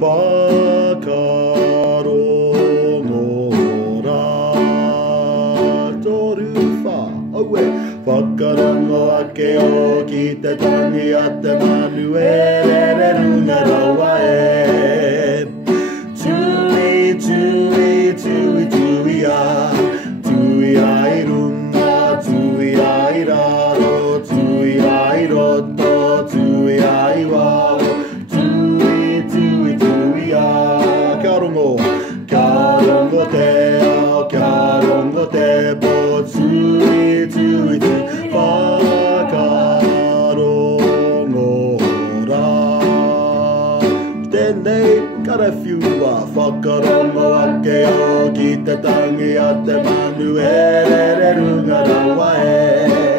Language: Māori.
わかろうのらとるファウェイわからんのわけを聞いてたにあってまぬえれれるならわえ注意注意注意注意や注意あいるんが注意あいらろ注意あいろと注意あいわ注意注意注意やキャロンゴテキャロンゴテぼ注意注意わかろうのらでねからフューはわからんのわけを聞いてたんやってまぬえれれるならわえ